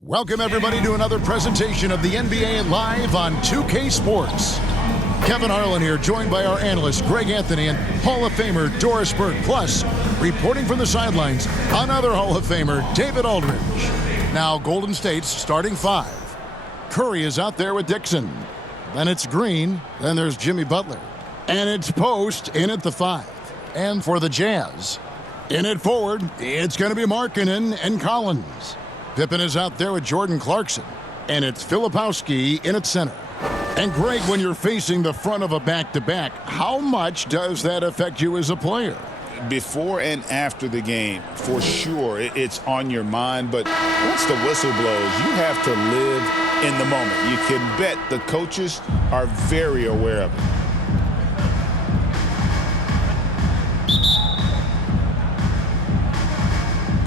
Welcome, everybody, to another presentation of the NBA Live on 2K Sports. Kevin Harlan here, joined by our analyst, Greg Anthony, and Hall of Famer, Doris Burke. Plus, reporting from the sidelines, another Hall of Famer, David Aldridge. Now, Golden State's starting five. Curry is out there with Dixon. Then it's Green. Then there's Jimmy Butler. And it's Post in at the five. And for the Jazz, in at forward, it's going to be Markkanen and Collins. Pippen is out there with Jordan Clarkson. And it's Filipowski in at center. And Greg, when you're facing the front of a back-to-back, how much does that affect you as a player? Before and after the game, for sure, it's on your mind. But once the whistle blows, you have to live in the moment. You can bet the coaches are very aware of it.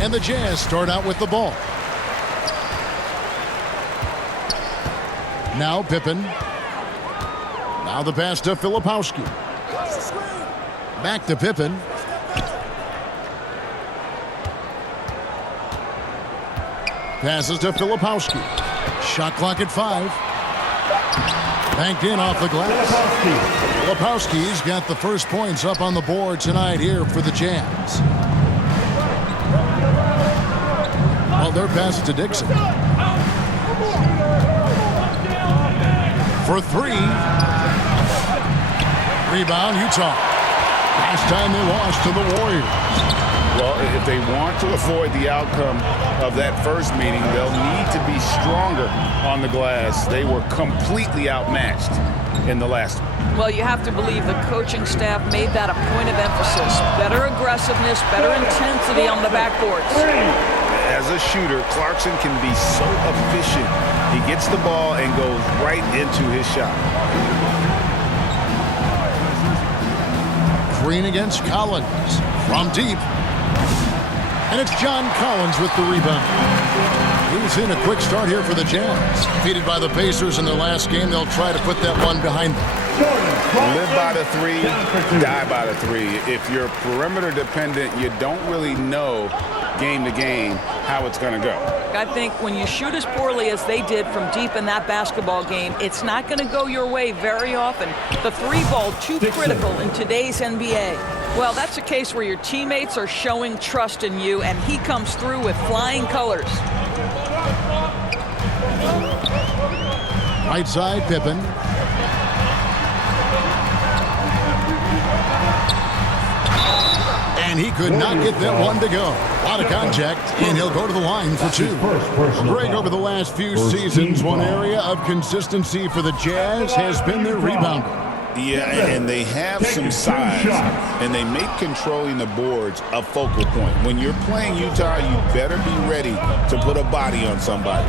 And the Jazz start out with the ball. Now Pippen. Now the pass to Filipowski. Back to Pippen. Passes to Filipowski. Shot clock at 5. Banked in off the glass. Filipowski's got the first points up on the board tonight here for the Jazz. Well, their pass to Dixon. For 3. Rebound, Utah. Last time they lost to the Warriors. Well, if they want to avoid the outcome of that first meeting, they'll need to be stronger on the glass. They were completely outmatched in the last one. Well, you have to believe the coaching staff made that a point of emphasis. Better aggressiveness, better intensity on the backboards. As a shooter, Clarkson can be so efficient. He gets the ball and goes right into his shot. Green against Collins from deep. And it's John Collins with the rebound. We've seen a quick start here for the Jazz. Defeated by the Pacers in their last game, they'll try to put that one behind them. Live by the 3, die by the 3. If you're perimeter dependent, you don't really know game to game how it's going to go. I think when you shoot as poorly as they did from deep in that basketball game, it's not going to go your way very often. The 3 ball, too critical in today's NBA. Well, that's a case where your teammates are showing trust in you, and he comes through with flying colors. Right side, Pippen. And he could not get that one to go. Out of contact, and he'll go to the line for 2. Greg, over the last few seasons, one area of consistency for the Jazz has been their rebounding. Yeah, and they have some size, and they make controlling the boards a focal point. When you're playing Utah, you better be ready to put a body on somebody.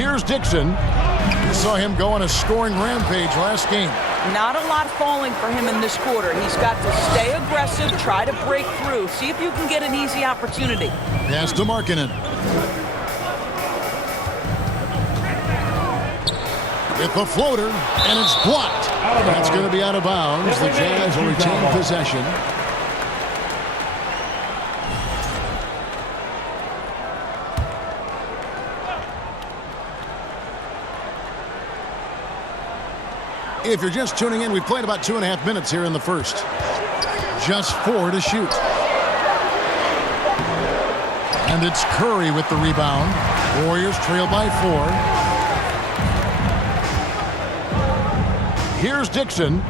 Here's Dixon. You saw him go on a scoring rampage last game. Not a lot falling for him in this quarter. He's got to stay aggressive, try to break through. See if you can get an easy opportunity. Pass to Markkanen. With the floater, and it's blocked. That's going to be out of bounds. The Jazz will retain possession. If you're just tuning in, we've played about 2.5 minutes here in the first. Just 4 to shoot. And it's Curry with the rebound. Warriors trail by 4. Here's Dixon.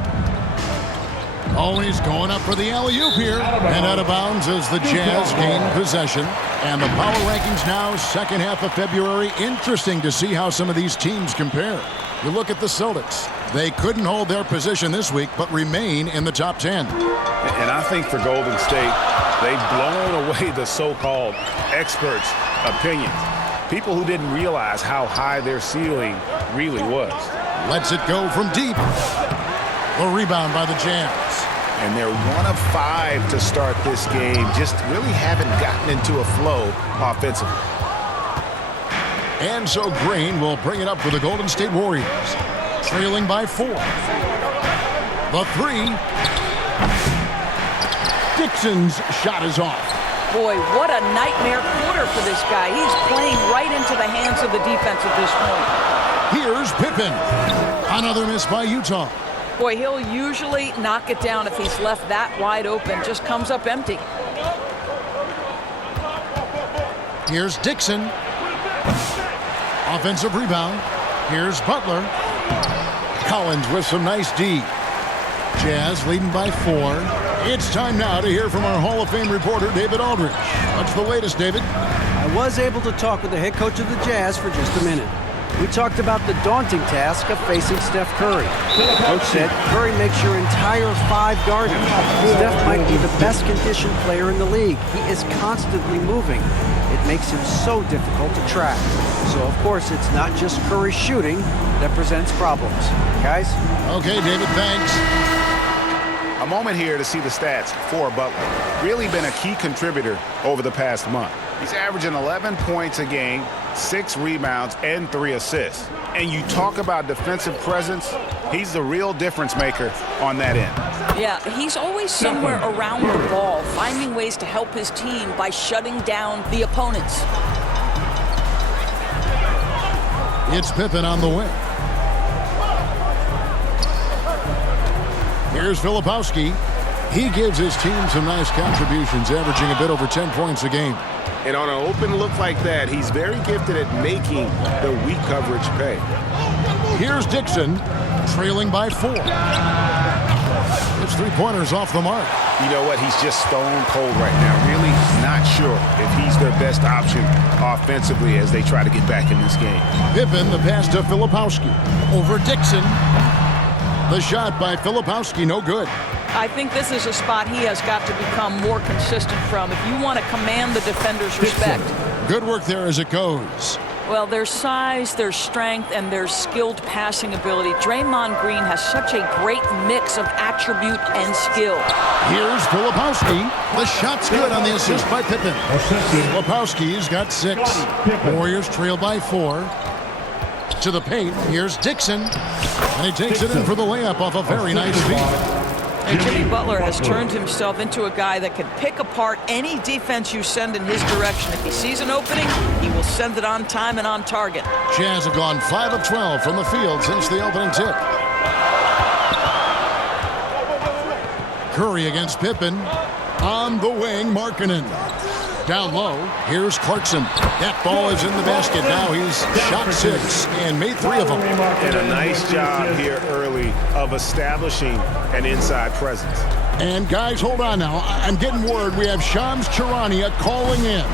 Oh, he's going up for the alley-oop here. And out of bounds as the Jazz gain possession. And the power rankings now, second half of February. Interesting to see how some of these teams compare. You look at the Celtics. They couldn't hold their position this week, but remain in the top 10. And I think for Golden State, they've blown away the so-called experts' opinions. People who didn't realize how high their ceiling really was. Lets it go from deep. The rebound by the Jazz. And they're 1 of 5 to start this game. Just really haven't gotten into a flow offensively. And so Green will bring it up for the Golden State Warriors. Trailing by 4. The 3. Dixon's shot is off. Boy, what a nightmare quarter for this guy. He's playing right into the hands of the defense at this point. Here's Pippen. Another miss by Utah. Boy, he'll usually knock it down if he's left that wide open. Just comes up empty. Here's Dixon. Offensive rebound. Here's Butler. Collins with some nice D. Jazz leading by 4. It's time now to hear from our Hall of Fame reporter, David Aldridge. What's the latest, David? I was able to talk with the head coach of the Jazz for just a minute. We talked about the daunting task of facing Steph Curry. Coach said Curry makes your entire 5 guard him. Steph might be the best conditioned player in the league. He is constantly moving. It makes him so difficult to track. So, of course, it's not just Curry shooting that presents problems. Guys? Okay, David, thanks. A moment here to see the stats for Butler. Really been a key contributor over the past month. He's averaging 11 points a game, 6 rebounds, and 3 assists. And you talk about defensive presence, he's the real difference maker on that end. Yeah, he's always somewhere around the ball, finding ways to help his team by shutting down the opponents. It's Pippen on the wing. Here's Filipowski. He gives his team some nice contributions, averaging a bit over 10 points a game. And on an open look like that, he's very gifted at making the weak coverage pay. Here's Dixon, trailing by 4. His 3-pointers off the mark. You know what? He's just stone cold right now. Really not sure if he's their best option offensively as they try to get back in this game. Pippen, the pass to Filipowski. Over Dixon. The shot by Filipowski, no good. I think this is a spot he has got to become more consistent from if you want to command the defender's respect. Good work there as it goes. Well, their size, their strength, and their skilled passing ability. Draymond Green has such a great mix of attribute and skill. Here's Filipowski. The shot's good on the assist by Pippen. Filipowski's got 6. Warriors trail by 4. To the paint, here's Dixon. And he takes it in for the layup off a very nice feed. And Jimmy Butler has turned himself into a guy that can pick apart any defense you send in his direction. If he sees an opening, he will send it on time and on target. Jazz have gone 5 of 12 from the field since the opening tip. Curry against Pippen. On the wing, Markkanen. Down low, here's Clarkson. That ball is in the basket. Now he's shot 6 and made 3 of them. And a nice job here early of establishing an inside presence. And guys, hold on now. I'm getting word we have Shams Charania calling in.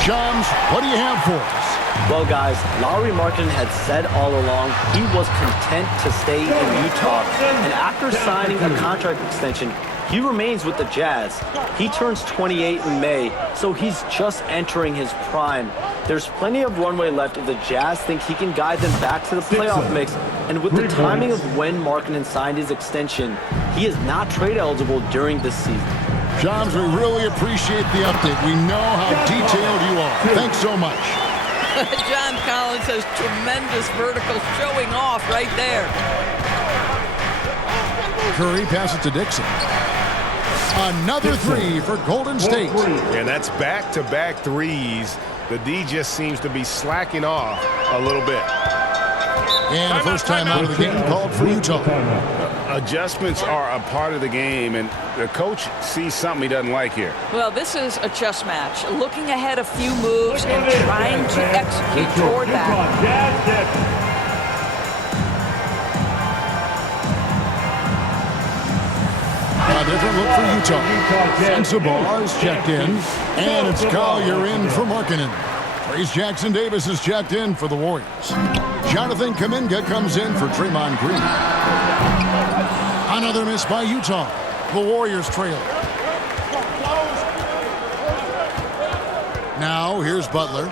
Shams, what do you have for us? Well, guys, Lauri Markkanen had said all along he was content to stay in Utah. And after signing a contract extension, he remains with the Jazz. He turns 28 in May, so he's just entering his prime. There's plenty of runway left if the Jazz think he can guide them back to the playoff mix. And with the timing of when Markkanen signed his extension, he is not trade eligible during this season. Shams, we really appreciate the update. We know how detailed you are. Thanks so much. John Collins has tremendous vertical showing off right there. Curry passes to Dixon. Another 3 for Golden State. And that's back-to-back threes. The D just seems to be slacking off a little bit. And the first time out of the game called for Utah. Adjustments are a part of the game, and the coach sees something he doesn't like here. Well, this is a chess match. Looking ahead a few moves and trying to execute toward that. A different look for Utah. Sensabaugh is checked in, and it's Collier in for Markkanen. Trace Jackson-Davis is checked in for the Warriors. Jonathan Kuminga comes in for Draymond Green. Another miss by Utah. The Warriors trail. Now here's Butler.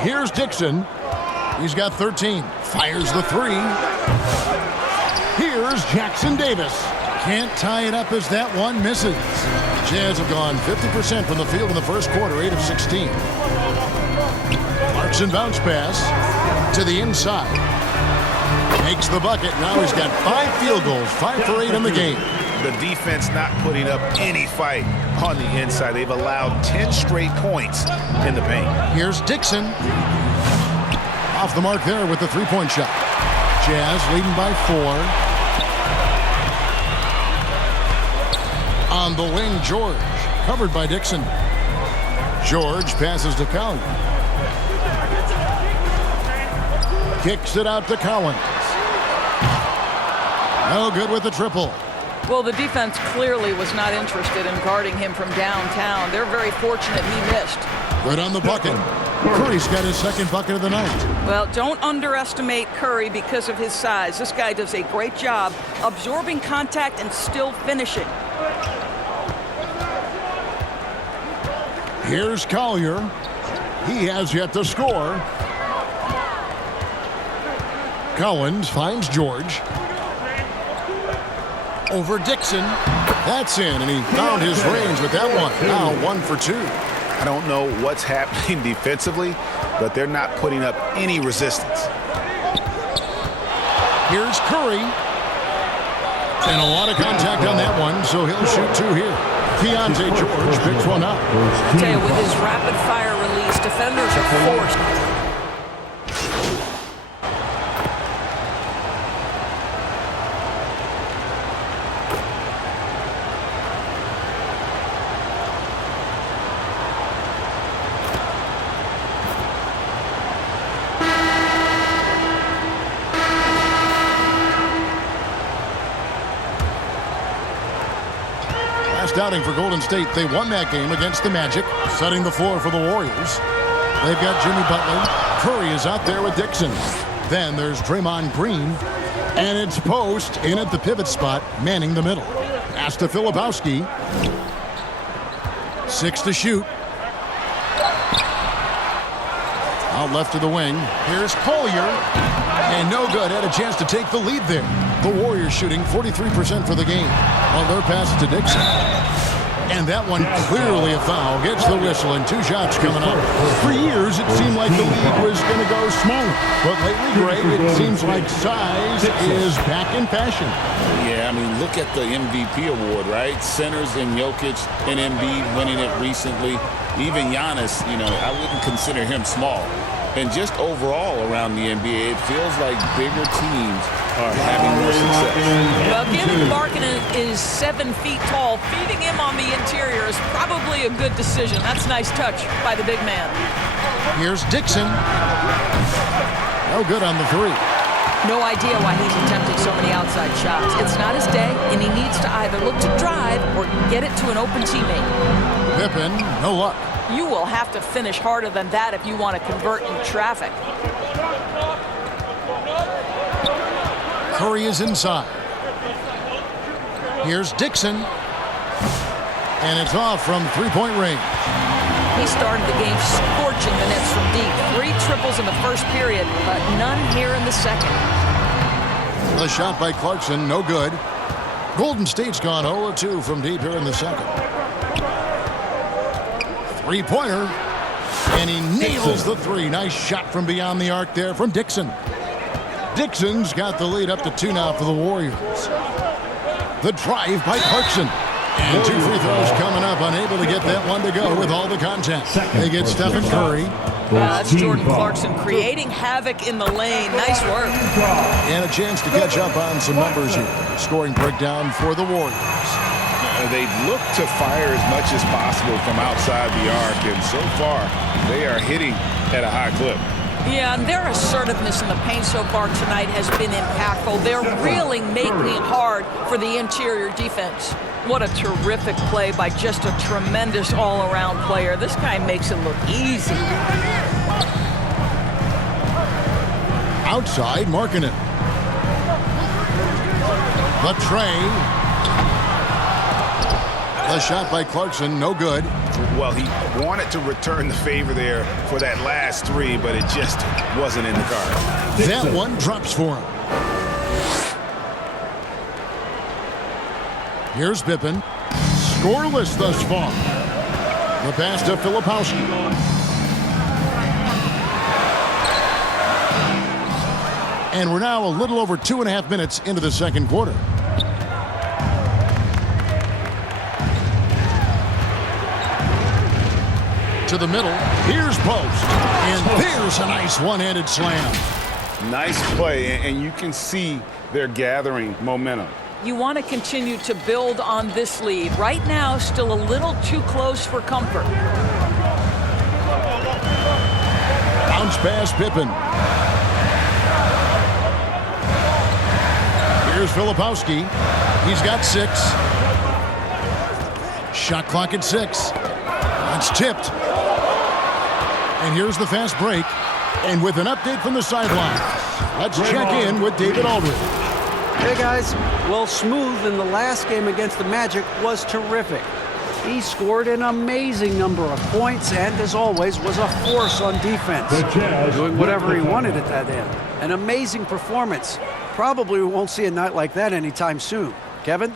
Here's Dixon. He's got 13. Fires the 3. Here's Jackson-Davis. Can't tie it up as that one misses. Jazz have gone 50% from the field in the first quarter, 8 of 16. Clarkson bounce pass to the inside. Makes the bucket. Now he's got 5 field goals, 5 for 8 in the game. the defense not putting up any fight on the inside. They've allowed 10 straight points in the paint. Here's Dixon. Off the mark there with the three-point shot. Jazz leading by 4. On the wing, George. Covered by Dixon. George passes to Collins. Kicks it out to Collins. No good with the triple. Well, the defense clearly was not interested in guarding him from downtown. They're very fortunate he missed. Good on the bucket. Curry's got his second bucket of the night. Well, don't underestimate Curry because of his size. This guy does a great job absorbing contact and still finishing. Here's Collier. He has yet to score. Collins finds George. Over Dixon. That's in, and he found his range with that one. Now 1 for 2. I don't know what's happening defensively, but they're not putting up any resistance. Here's Curry. And a lot of contact on that one, so he'll shoot 2 here. Keontae George picks one up. I tell you, with his rapid-fire release, defenders are forced. Outing for Golden State. They won that game against the Magic, setting the floor for the Warriors. They've got Jimmy Butler. Curry is out there with Dixon. Then there's Draymond Green. And it's Post in at the pivot spot, manning the middle. Pass to Filipowski. 6 to shoot. Out left to the wing. Here's Collier. And no good. Had a chance to take the lead there. The Warriors shooting 43% for the game. On their pass to Dixon. And that one clearly a foul. Gets the whistle and 2 shots coming up. For years, it seemed like the league was going to go smaller. But lately, Greg, it seems like size is back in fashion. Yeah, I mean, look at the MVP award, right? Centers and Jokic and Embiid winning it recently. Even Giannis, I wouldn't consider him small. And just overall around the NBA, it feels like bigger teams are having more success. Well, given Markkanen is 7 feet tall, feeding him on the interior is probably a good decision. That's a nice touch by the big man. Here's Dixon. No good on the 3. No idea why he's attempting so many outside shots. It's not his day, and he needs to either look to drive or get it to an open teammate. Pippen, no luck. You will have to finish harder than that if you want to convert in traffic. Curry is inside. Here's Dixon. And it's off from three-point range. He started the game scorching the nets from deep. 3 triples in the first period, but none here in the second. The shot by Clarkson, no good. Golden State's gone 0-2 from deep here in the second. Three-pointer. And he nails the 3. Nice shot from beyond the arc there from Dixon. Dixon's got the lead up to 2 now for the Warriors. The drive by Clarkson. And 2 free throws coming up. Unable to get that one to go with all the contact. They get Stephen Curry. That's Jordan Clarkson creating havoc in the lane. Nice work. And a chance to catch up on some numbers here. Scoring breakdown for the Warriors. They've looked to fire as much as possible from outside the arc, and so far they are hitting at a high clip. Yeah, and their assertiveness in the paint so far tonight has been impactful. They're really making it hard for the interior defense. What a terrific play by just a tremendous all-around player. This guy makes it look easy. Outside, Markkanen. The tray. The shot by Clarkson, no good. Well, he wanted to return the favor there for that last 3, but it just wasn't in the card. That one drops for him. Here's Pippen. Scoreless thus far. The pass to Filipowski. And we're now a little over 2.5 minutes into the second quarter. to the middle. Here's post. And there's a nice one-handed slam. Nice play, and you can see they're gathering momentum. You want to continue to build on this lead. Right now, still a little too close for comfort. Bounce pass, Pippen. Here's Filipowski. He's got 6. Shot clock at 6. It's tipped. And here's the fast break. And with an update from the sidelines, let's check in with David Aldridge. Hey guys, well, Smooth in the last game against the Magic was terrific. He scored an amazing number of points and, as always, was a force on defense, doing whatever he wanted at that end. An amazing performance. Probably we won't see a night like that anytime soon. Kevin?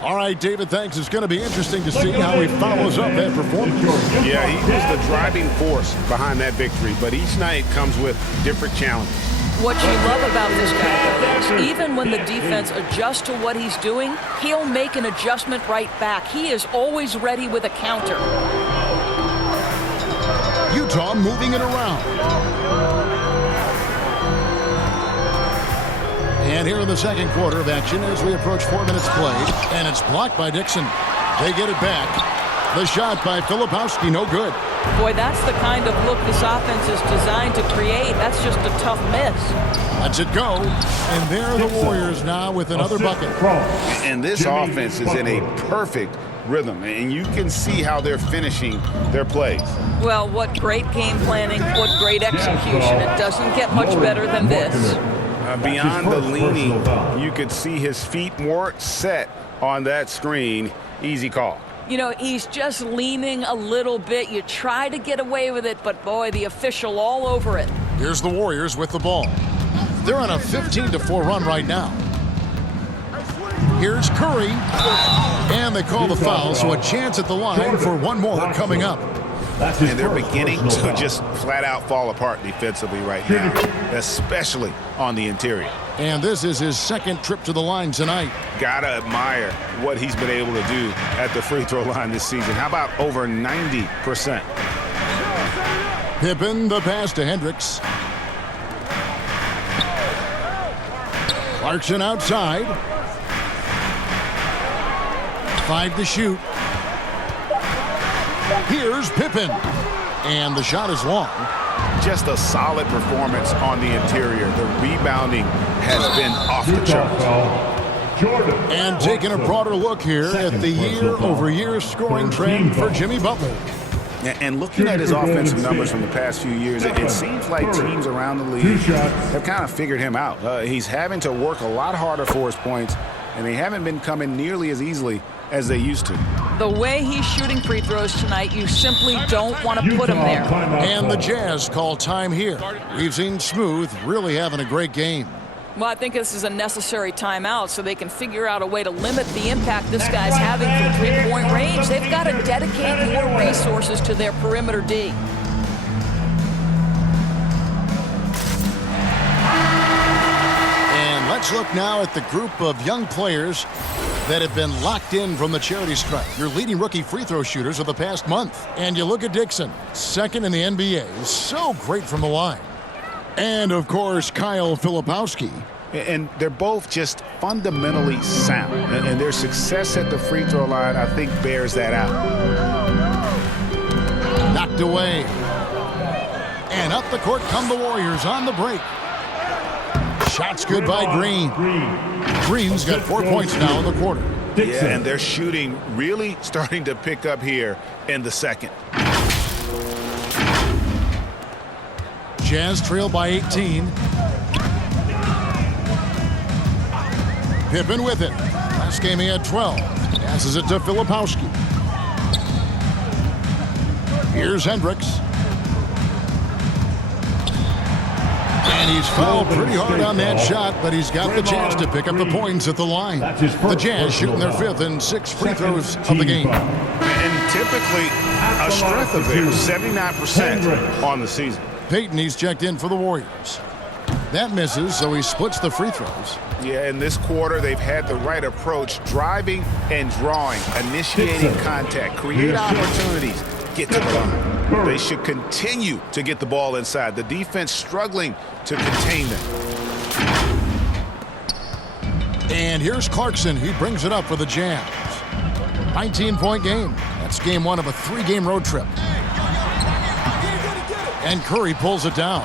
All right, David, thanks. It's going to be interesting to see how he follows up that performance. Yeah, he was the driving force behind that victory, but each night comes with different challenges. What you love about this guy, though, is even when the defense adjusts to what he's doing, he'll make an adjustment right back. He is always ready with a counter. Utah moving it around. And here in the second quarter of action as we approach 4 minutes played. And it's blocked by Dixon. They get it back. The shot by Filipowski, no good. Boy, that's the kind of look this offense is designed to create. That's just a tough miss. Lets it go. And there are the Warriors now with another bucket. And this offense is in a perfect rhythm, and you can see how they're finishing their plays. Well, what great game planning, what great execution. It doesn't get much better than this. Beyond the leaning, you could see his feet more set on that screen. Easy call. You know, he's just leaning a little bit. You try to get away with it, but boy, the official all over it. Here's the Warriors with the ball. They're on a 15-4 run right now. Here's Curry. And they call the foul, so a chance at the line for one more coming up. And they're beginning to just flat out fall apart defensively right now, especially on the interior. And this is his second trip to the line tonight. Gotta admire what he's been able to do at the free throw line this season. How about over 90%? Pippen, the pass to Hendricks. Clarkson outside. 5 to shoot. Here's Pippen. And the shot is long. Just a solid performance on the interior. The rebounding has been off the charts. And taking a broader look here at the year-over-year scoring trend for Jimmy Butler. And looking at his offensive numbers from the past few years, it seems like teams around the league have kind of figured him out. He's having to work a lot harder for his points, and they haven't been coming nearly as easily as they used to. The way he's shooting free throws tonight, you simply don't want to put him there. And the Jazz call time here. We've seen Smooth really having a great game. Well, I think this is a necessary timeout so they can figure out a way to limit the impact this guy's having from three-point range. They've got to dedicate more resources to their perimeter D. And let's look now at the group of young players that have been locked in from the charity stripe. Your leading rookie free throw shooters of the past month. And you look at Dixon, second in the NBA. So great from the line. And, of course, Kyle Filipowski. And they're both just fundamentally sound. And their success at the free throw line, I think, bears that out. Knocked away. And up the court come the Warriors on the break. Shots good by Green. Green's got 4 points now in the quarter. Yeah, and their shooting really starting to pick up here in the second. Jazz trail by 18. Pippen with it. Last game he had 12. Passes it to Filipowski. Here's Hendricks. And he's fouled pretty hard on that shot, but he's got the chance to pick up the points at the line. The Jazz shooting their 5th and 6th free throws of the game. And typically a strength of theirs, 79% on the season. Payton, he's checked in for the Warriors. That misses, so he splits the free throws. Yeah, in this quarter, they've had the right approach, driving and drawing, initiating contact, create opportunities, get to the line. They should continue to get the ball inside. The defense struggling to contain them. And here's Clarkson. He brings it up for the Jazz. 19-point game. That's game one of a 3-game road trip. And Curry pulls it down.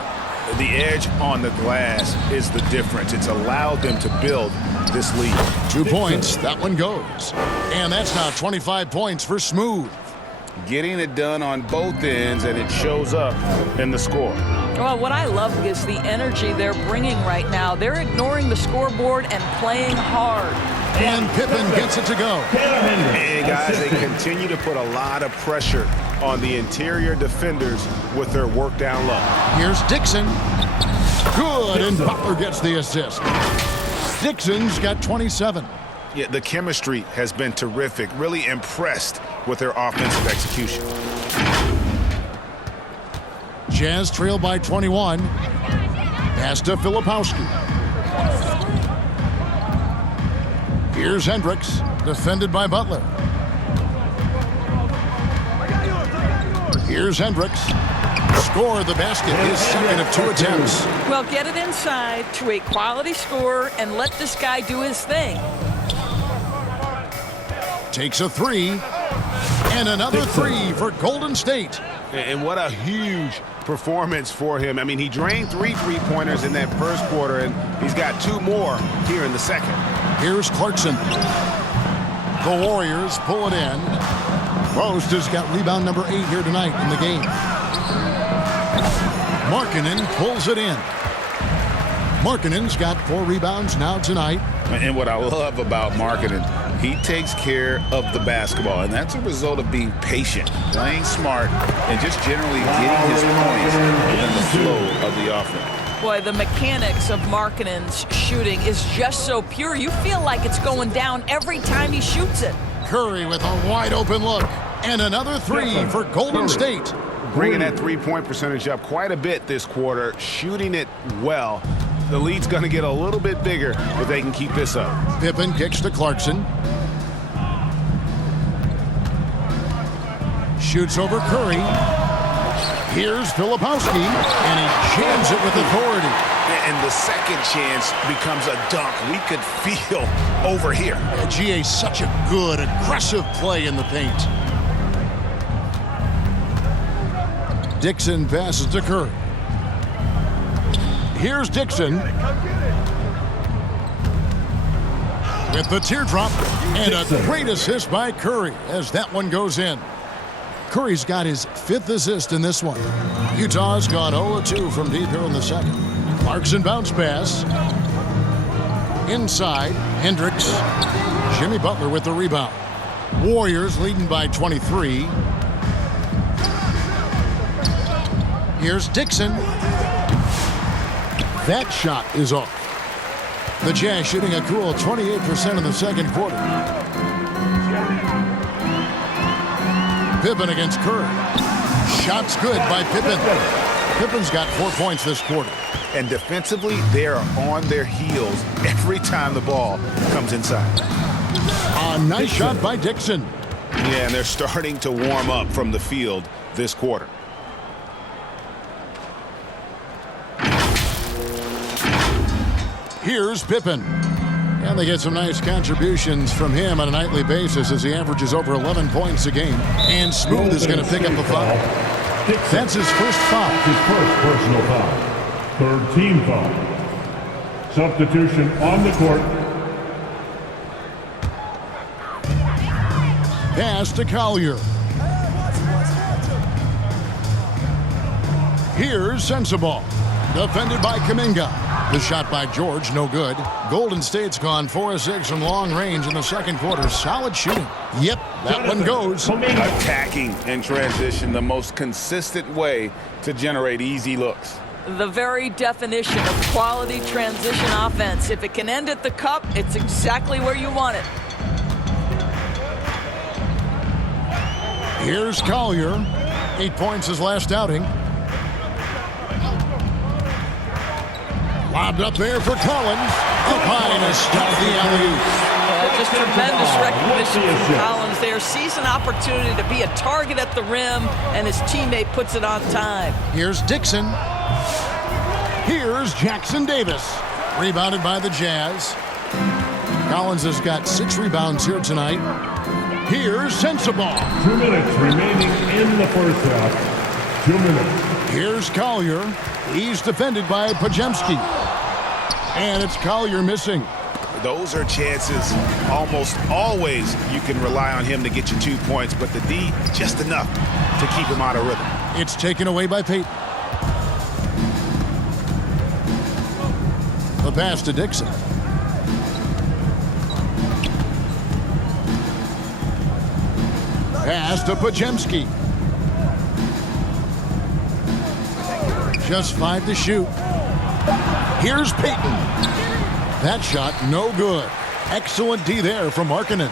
The edge on the glass is the difference. It's allowed them to build this lead. 2 points. That one goes. And that's now 25 points for Smooth. Getting it done on both ends, and it shows up in the score. Well, what I love is the energy they're bringing right now. They're ignoring the scoreboard and playing hard. And Pippen gets it to go. And guys, they continue to put a lot of pressure on the interior defenders with their work down low. Here's Dixon. Good, and Butler gets the assist. Dixon's got 27. Yeah, the chemistry has been terrific. Really impressed with their offensive execution. Jazz trail by 21. Pass to Filipowski. Here's Hendricks, defended by Butler. Here's Hendricks. Score the basket, his second of 2 attempts. Well, get it inside to a quality scorer and let this guy do his thing. Takes a 3. And another 3 for Golden State. And what a huge performance for him. I mean, he drained 3 3-pointers in that first quarter, and he's got 2 more here in the second. Here's Clarkson. The Warriors pull it in. Post has got rebound number 8 here tonight in the game. Markkanen pulls it in. Markkanen's got 4 rebounds now tonight. And what I love about Markkanen, he takes care of the basketball, and that's a result of being patient, playing smart, and just generally getting his points within the flow of the offense. Boy, the mechanics of Markkanen's shooting is just so pure. You feel like it's going down every time he shoots it. Curry with a wide open look. And another 3 for Golden State. Bringing that 3-point percentage up quite a bit this quarter, shooting it well. The lead's going to get a little bit bigger if they can keep this up. Pippen kicks to Clarkson. Shoots over Curry. Here's Filipowski, and he jams it with authority. And the second chance becomes a dunk. We could feel over here. GA, such a good, aggressive play in the paint. Dixon passes to Curry. Here's Dixon. With the teardrop, and a great assist by Curry as that one goes in. Curry's got his 5th assist in this one. Utah's gone 0-2 from deep here in the second. Clarkson bounce pass. Inside, Hendricks. Jimmy Butler with the rebound. Warriors leading by 23. Here's Dixon. That shot is off. The Jazz shooting a cool 28% in the second quarter. Pippen against Curry. Shots good by Pippen. Pippen's got 4 points this quarter. And defensively, they are on their heels every time the ball comes inside. A nice shot by Dixon. Yeah, and they're starting to warm up from the field this quarter. Here's Pippen. And they get some nice contributions from him on a nightly basis as he averages over 11 points a game. And Smooth is going to pick up a foul. That's his first foul. His first personal foul. 3rd team foul. Substitution on the court. Pass to Collier. Here's Sensabaugh. Defended by Kuminga. The shot by George, no good. Golden State's gone 4 of 6 from long range in the second quarter. Solid shooting. Yep, that one goes. Attacking in transition, the most consistent way to generate easy looks. The very definition of quality transition offense. If it can end at the cup, it's exactly where you want it. Here's Collier. 8 points his last outing. Lobbed up there for Collins. Up high and a stop the alley-oop. Just tremendous recognition from Collins there. Sees an opportunity to be a target at the rim, and his teammate puts it on time. Here's Dixon. Here's Jackson Davis. Rebounded by the Jazz. Collins has got 6 rebounds here tonight. Here's Sensabaugh. 2 minutes remaining in the first half. 2 minutes. Here's Collier. He's defended by Pajemski. And it's Collier missing. Those are chances almost always you can rely on him to get you 2 points, but the D, just enough to keep him out of rhythm. It's taken away by Payton. The pass to Dixon. Pass to Pajemski. Just 5 to shoot. Here's Payton. That shot no good. Excellent D there from Markkanen.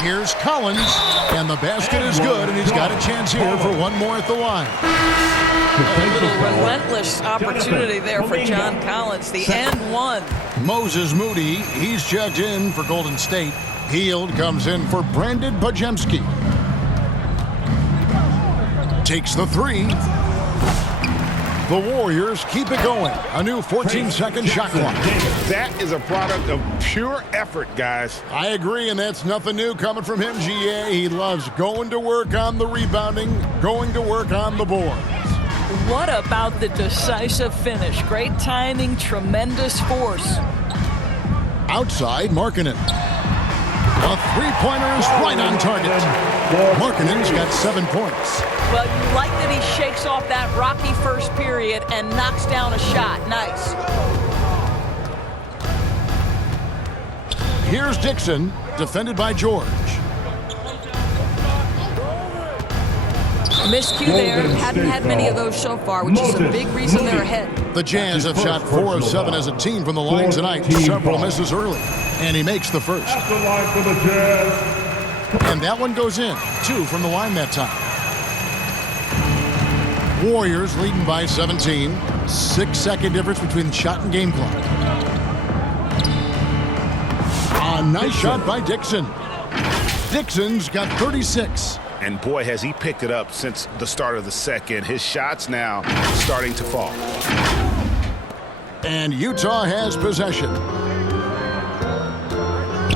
Here's Collins, and the basket is good, and he's got a chance here for one more at the line. A little relentless opportunity there for John Collins, the and one. Moses Moody, he's checked in for Golden State. Hield comes in for Brandon Pajemski. Takes the 3. The Warriors keep it going. A new 14-second shot clock. That is a product of pure effort, guys. I agree, and that's nothing new coming from him, GA. He loves going to work on the rebounding, going to work on the boards. What about the decisive finish? Great timing, tremendous force. Outside, Markkanen. A three-pointer is right on target. Markkanen's got 7 points. Well, you like that he shakes off that rocky first period and knocks down a shot. Nice. Here's Dixon, defended by George. Miscue there. Hadn't had many of those so far, which is a big reason they're ahead. The Jazz have shot 4 of 7 as a team from the line tonight. Several misses early, and he makes the first. That's the line for the Jazz. And that one goes in. 2 from the line that time. Warriors leading by 17. 6-second difference between shot and game clock. A nice shot by Dixon. Dixon's got 36. And boy, has he picked it up since the start of the second. His shots now starting to fall. And Utah has possession.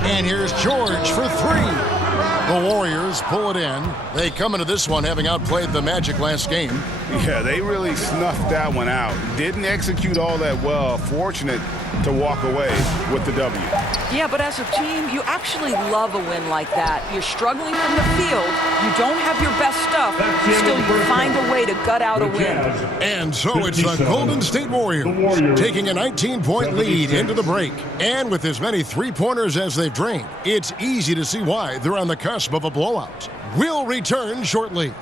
And here's George for 3. The Warriors pull it in. They come into this one having outplayed the Magic last game. Yeah, they really snuffed that one out. Didn't execute all that well. Fortunate to walk away with the W. Yeah, but as a team, you actually love a win like that. You're struggling from the field. You don't have your best stuff. Still, you find a way to gut out a win. And so it's the Golden State Warriors taking a 19-point lead into the break. And with as many three-pointers as they've drained, it's easy to see why they're on the cusp of a blowout. We'll return shortly.